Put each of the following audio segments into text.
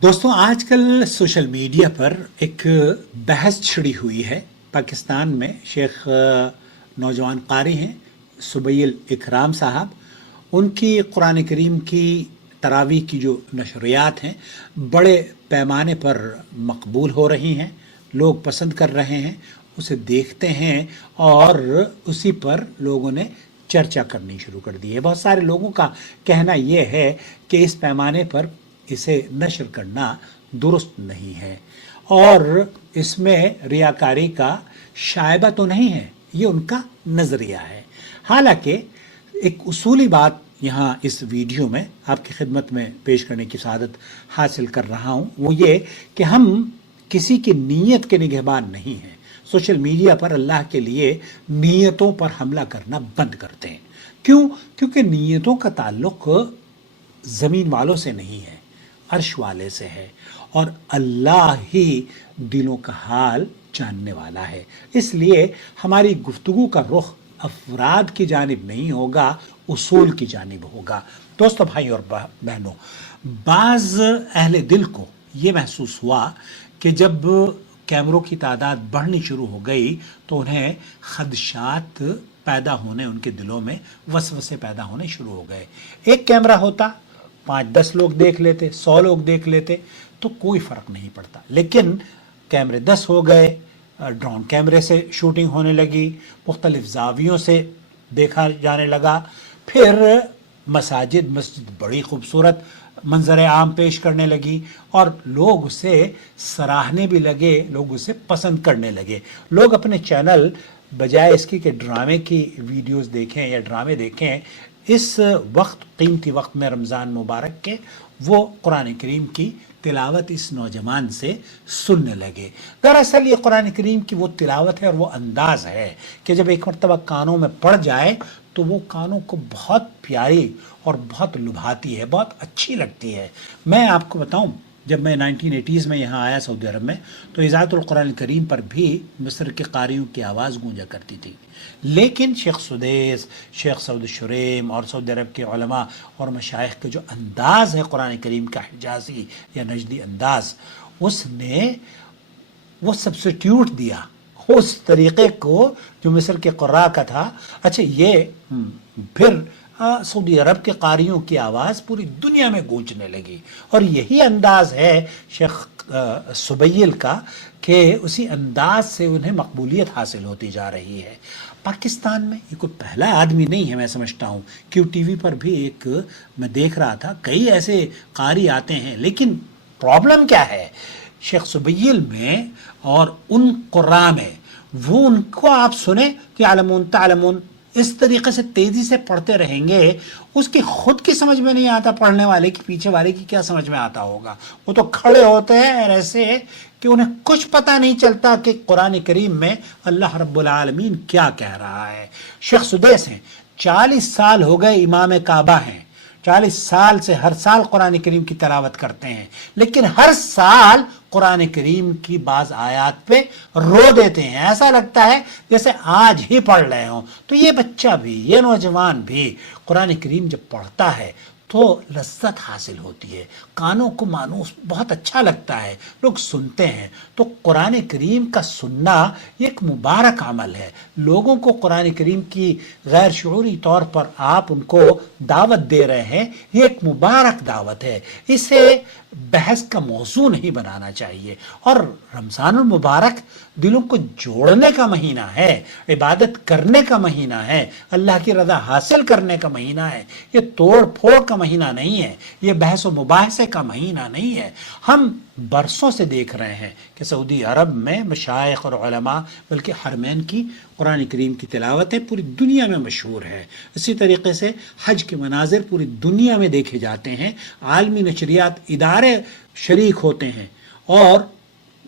दोस्तों आजकल social media पर एक बहस छिड़ी हुई है। पाकिस्तान में शेख नौजवान कारी हैं सुबैल इकराम साहब। उनकी कुरान करीम की तरावी की जो नशरियात हैं बड़े पैमाने पर मकबूल हो रही हैं, लोग पसंद कर रहे हैं, उसे देखते हैं और उसी पर लोगों ने चर्चा करनी शुरू कर दी है। बहुत सारे लोगों का कहना यह है कि इस पैमाने पर इसे नशर करना दुरुस्त नहीं है और इसमें रियाकारी का शायबा तो नहीं है, ये उनका नज़रिया है। हालांकि एक उसूली बात यहाँ इस वीडियो में आपकी खिदमत में पेश करने की सआदत हासिल कर रहा हूँ, वो ये कि हम किसी की नीयत के निगहबान नहीं हैं। सोशल मीडिया पर अल्लाह के लिए नीयतों पर हमला करना बंद करते हैं। क्यों? क्योंकि नीयतों का ताल्लुक ज़मीन वालों से नहीं है, अर्श वाले से है और अल्लाह ही दिलों का हाल जानने वाला है। इसलिए हमारी गुफ्तगू का रुख अफराद की जानिब नहीं होगा, उसूल की जानिब होगा। दोस्तों, भाई और बहनों, बाज़ अहले दिल को ये महसूस हुआ कि जब कैमरों की तादाद बढ़नी शुरू हो गई तो उन्हें खदशात पैदा होने, उनके दिलों में वसवसे पैदा होने शुरू हो गए। एक कैमरा होता, 5-10 लोग देख लेते, 100 लोग देख लेते तो कोई फ़र्क नहीं पड़ता। लेकिन कैमरे 10 हो गए, ड्रोन कैमरे से शूटिंग होने लगी, मुख्तलिफ ज़ावियों से देखा जाने लगा, फिर मस्जिद बड़ी खूबसूरत मंजर आम पेश करने लगी और लोग उसे सराहने भी लगे, लोग उसे पसंद करने लगे। लोग अपने चैनल बजाय इसकी कि ड्रामे की वीडियोस देखें या ड्रामे देखें, इस वक्त कीमती वक्त में रमज़ान मुबारक के वो कुरान करीम की तिलावत इस नौजवान से सुनने लगे। दरअसल ये कुरान करीम की वो तिलावत है और वो अंदाज़ है कि जब एक मरतबा कानों में पड़ जाए तो वो कानों को बहुत प्यारी और बहुत लुभाती है, बहुत अच्छी लगती है। मैं आपको बताऊं, जब मैं 1980s में यहाँ आया सऊदी अरब में तो इज़ाअतुल कुरान करीम पर भी मिस्र के कारियों की आवाज़ गूंजा करती थी। लेकिन शेख सुदेस, शेख सऊद शुरेम और सऊदी अरब के उलमा और मशाइख के जो अंदाज़ है कुरान करीम का, हिजाज़ी या नजदी अंदाज़, उसने वो सब्स्टिट्यूट दिया उस तरीक़े को जो मिस्र के क़ुर्रा का था। अच्छा, ये फिर सऊदी अरब के कारियों की आवाज़ पूरी दुनिया में गूंजने लगी और यही अंदाज़ है शेख सुबैल का कि उसी अंदाज से उन्हें मकबूलियत हासिल होती जा रही है। पाकिस्तान में ये कोई पहला आदमी नहीं है, मैं समझता हूँ। QTV पर भी एक मैं देख रहा था, कई ऐसे कारी आते हैं, लेकिन प्रॉब्लम क्या है शेख सुबैल में और उन क़ुर्रा में, वो उनको आप सुने कि आलमून तालमून इस तरीके से तेजी से पढ़ते रहेंगे, उसकी खुद की समझ में नहीं आता, पढ़ने वाले की, पीछे वाले की क्या समझ में आता होगा। वो तो खड़े होते हैं ऐसे कि उन्हें कुछ पता नहीं चलता कि कुरान करीम में अल्लाह रब्बुल आलमीन क्या कह रहा है। शेख सुदेस हैं, 40 साल हो गए इमाम काबा हैं, 40 साल से हर साल कुरान करीम की तिलावत करते हैं, लेकिन हर साल कुरान करीम की बाज़ आयात पे रो देते हैं। ऐसा लगता है जैसे आज ही पढ़ रहे हों। तो ये बच्चा भी, ये नौजवान भी कुरान करीम जब पढ़ता है तो लज्जत हासिल होती है, कानों को मानूस बहुत अच्छा लगता है, लोग सुनते हैं। तो कुरान करीम का सुनना ये एक मुबारक अमल है। लोगों को कुरान करीम की गैर शऊरी तौर पर आप उनको दावत दे रहे हैं, ये एक मुबारक दावत है। इसे बहस का मौजू नहीं बनाना चाहिए। और रमज़ानुल मुबारक दिलों को जोड़ने का महीना है, इबादत करने का महीना है, अल्लाह की रज़ा हासिल करने का महीना है। ये तोड़ फोड़ का महीना नहीं है, ये बहस व मुबाहसे का महीना नहीं है। हम बरसों से देख रहे हैं कि सऊदी अरब में मशाइख और उलमा, बल्कि हरमैन की कुरान करीम की तिलावतें पूरी दुनिया में मशहूर है। इसी तरीके से हज के मनाजिर पूरी दुनिया में देखे जाते हैं, आलमी नशरियात इदारे शरीक होते हैं और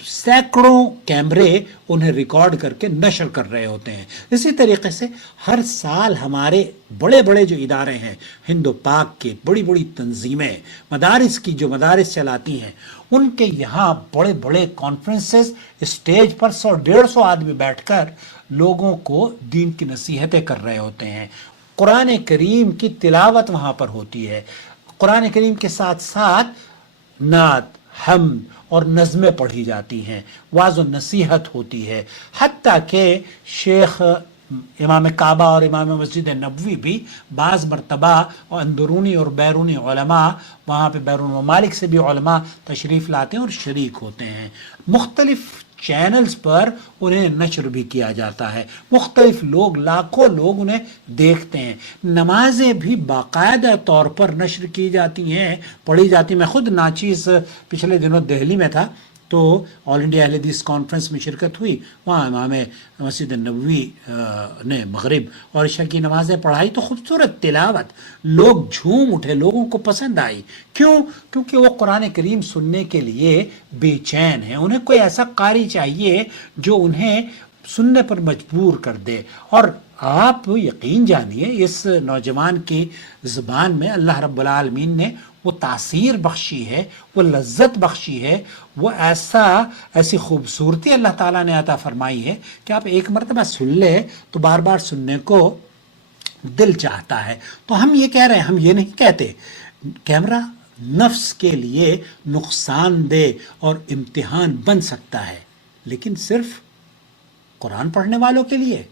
सैकड़ों कैमरे उन्हें रिकॉर्ड करके नशर कर रहे होते हैं। इसी तरीके से हर साल हमारे बड़े बड़े जो इदारे हैं, हिंदो पाक के बड़ी बड़ी तंजीमें, मदारिस की जो मदारिस चलाती हैं, उनके यहाँ बड़े बड़े कॉन्फ्रेंसेस, स्टेज पर 100-150 आदमी बैठकर लोगों को दीन की नसीहतें कर रहे होते हैं। कुरान करीम की तिलावत वहाँ पर होती है। कुरान करीम के साथ साथ नात, حمد اور نظمیں پڑھی جاتی ہیں، واعظ و نصیحت ہوتی ہے، حتیٰ کہ شیخ امام کعبہ اور امام مسجد نبوی بھی بعض مرتبہ اندرونی اور بیرونی علماء، وہاں پہ بیرون ممالک سے بھی علماء تشریف لاتے ہیں اور شریک ہوتے ہیں۔ مختلف چینلز پر انہیں نشر بھی کیا جاتا ہے، مختلف لوگ، لاکھوں لوگ انہیں دیکھتے ہیں۔ نمازیں بھی باقاعدہ طور پر نشر کی جاتی ہیں، پڑھی جاتی ہیں۔ میں خود ناچیز پچھلے دنوں دہلی میں تھا تو آل انڈیا اہل حدیث کانفرنس میں شرکت ہوئی، وہاں امام مسجد نبوی نے مغرب اور عشاء کی نمازیں پڑھائی تو خوبصورت تلاوت، لوگ جھوم اٹھے، لوگوں کو پسند آئی۔ کیوں؟ کیونکہ وہ قرآن کریم سننے کے لیے بے چین ہیں، انہیں کوئی ایسا قاری چاہیے جو انہیں سننے پر مجبور کر دے۔ اور آپ یقین جانیے اس نوجوان کی زبان میں اللہ رب العالمین نے وہ تاثیر بخشی ہے، وہ لذت بخشی ہے، وہ ایسی خوبصورتی اللہ تعالیٰ نے عطا فرمائی ہے کہ آپ ایک مرتبہ سن لے تو بار بار سننے کو دل چاہتا ہے۔ تو ہم یہ کہہ رہے ہیں، ہم یہ نہیں کہتے کیمرہ نفس کے لیے نقصان دہ اور امتحان بن سکتا ہے، لیکن صرف قرآن پڑھنے والوں کے لیے،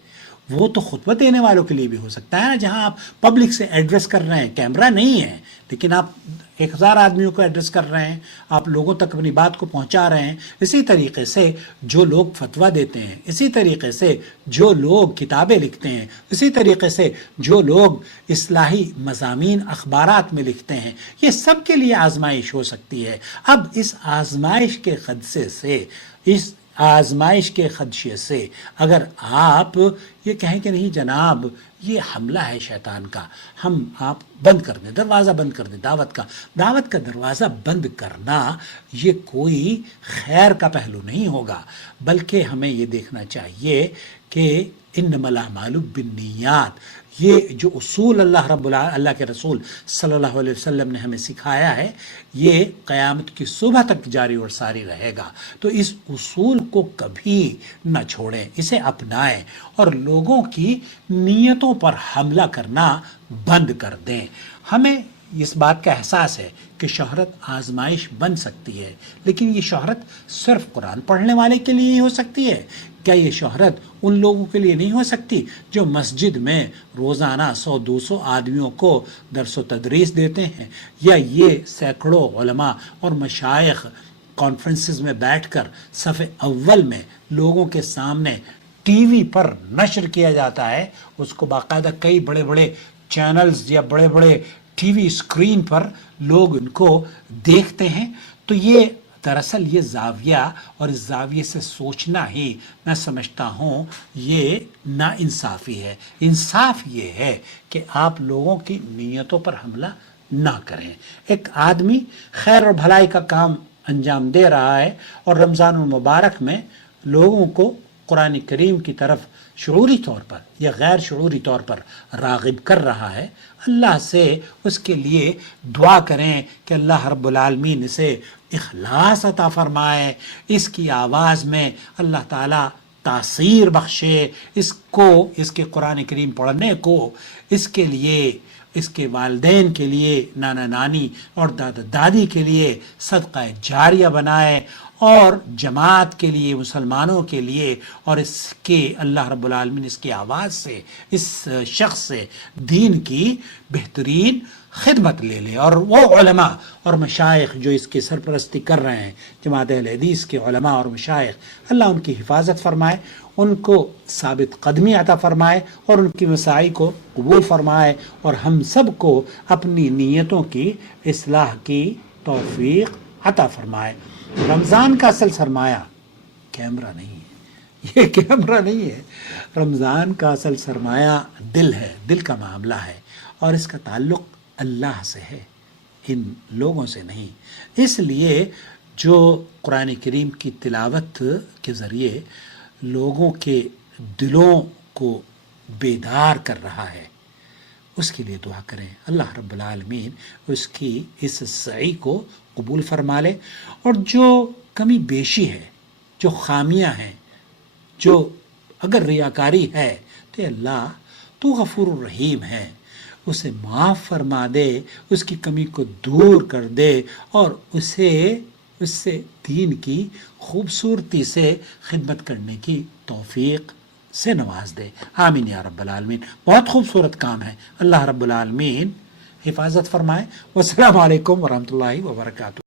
وہ تو خطبہ دینے والوں کے لیے بھی ہو سکتا ہے نا، جہاں آپ پبلک سے ایڈریس کر رہے ہیں، کیمرہ نہیں ہے لیکن آپ 1000 آدمیوں کو ایڈریس کر رہے ہیں، آپ لوگوں تک اپنی بات کو پہنچا رہے ہیں۔ اسی طریقے سے جو لوگ فتویٰ دیتے ہیں، اسی طریقے سے جو لوگ کتابیں لکھتے ہیں، اسی طریقے سے جو لوگ اصلاحی مضامین اخبارات میں لکھتے ہیں، یہ سب کے لیے آزمائش ہو سکتی ہے۔ اب اس آزمائش کے خدشے سے اگر آپ یہ کہیں کہ نہیں جناب یہ حملہ ہے شیطان کا، آپ بند کر دیں، دروازہ بند کر دیں دعوت کا دروازہ بند کرنا یہ کوئی خیر کا پہلو نہیں ہوگا، بلکہ ہمیں یہ دیکھنا چاہیے کہ انما الاعمال بالنیات، یہ جو اصول اللہ کے رسول صلی اللہ علیہ وسلم نے ہمیں سکھایا ہے، یہ قیامت کی صبح تک جاری اور ساری رہے گا۔ تو اس اصول کو کبھی نہ چھوڑیں، اسے اپنائیں اور لوگوں کی نیتوں پر حملہ کرنا بند کر دیں۔ ہمیں اس بات کا احساس ہے کہ شہرت آزمائش بن سکتی ہے، لیکن یہ شہرت صرف قرآن پڑھنے والے کے لیے ہی ہو سکتی ہے؟ کیا یہ شہرت ان لوگوں کے لیے نہیں ہو سکتی جو مسجد میں روزانہ 100-200 آدمیوں کو درس و تدریس دیتے ہیں، یا یہ سینکڑوں علماء اور مشائخ کانفرنسز میں بیٹھ کر صف اول میں لوگوں کے سامنے ٹی وی پر نشر کیا جاتا ہے، اس کو باقاعدہ کئی بڑے بڑے چینلز یا بڑے بڑے ٹی وی اسکرین پر لوگ ان کو دیکھتے ہیں؟ تو یہ دراصل یہ زاویہ اور اس زاویے سے سوچنا ہی میں سمجھتا ہوں یہ نا انصافی ہے۔ انصاف یہ ہے کہ آپ لوگوں کی نیتوں پر حملہ نہ کریں۔ ایک آدمی خیر اور بھلائی کا کام انجام دے رہا ہے اور رمضان المبارک میں لوگوں کو قرآن کریم کی طرف شعوری طور پر یا غیر شعوری طور پر راغب کر رہا ہے، اللہ سے اس کے لیے دعا کریں کہ اللہ رب العالمین اسے اخلاص عطا فرمائے، اس کی آواز میں اللہ تعالیٰ تاثیر بخشے، اس کے قرآن کریم پڑھنے کو اس کے لیے، اس کے والدین کے لیے، نانا نانی اور دادا دادی کے لیے صدقہ جاریہ بنائے، اور جماعت کے لیے، مسلمانوں کے لیے، اور اس کے اللہ رب العالمین اس کی آواز سے، اس شخص سے دین کی بہترین خدمت لے لے۔ اور وہ علماء اور مشائخ جو اس کی سرپرستی کر رہے ہیں، جماعت اہل حدیث کے علماء اور مشائخ، اللہ ان کی حفاظت فرمائے، ان کو ثابت قدمی عطا فرمائے اور ان کی مساعی کو قبول فرمائے، اور ہم سب کو اپنی نیتوں کی اصلاح کی توفیق عطا فرمائے۔ رمضان کا اصل سرمایہ کیمرہ نہیں ہے، یہ کیمرہ نہیں ہے، رمضان کا اصل سرمایہ دل ہے، دل کا معاملہ ہے، اور اس کا تعلق اللہ سے ہے، ان لوگوں سے نہیں۔ اس لیے جو قرآن کریم کی تلاوت کے ذریعے لوگوں کے دلوں کو بیدار کر رہا ہے، اس کے لیے دعا کریں، اللہ رب العالمین اس کی اس سعی کو قبول فرما لے، اور جو کمی بیشی ہے، جو خامیاں ہیں، جو اگر ریاکاری ہے تو اللہ تو غفور الرحیم ہے، اسے معاف فرما دے، اس کی کمی کو دور کر دے، اور اسے اس سے دین کی خوبصورتی سے خدمت کرنے کی توفیق سے نواز دے. آمین یا رب العالمین. بہت خوبصورت کام ہے. اللہ رب العالمین حفاظت فرمائے. والسلام علیکم ورحمۃ اللہ وبرکاتہ.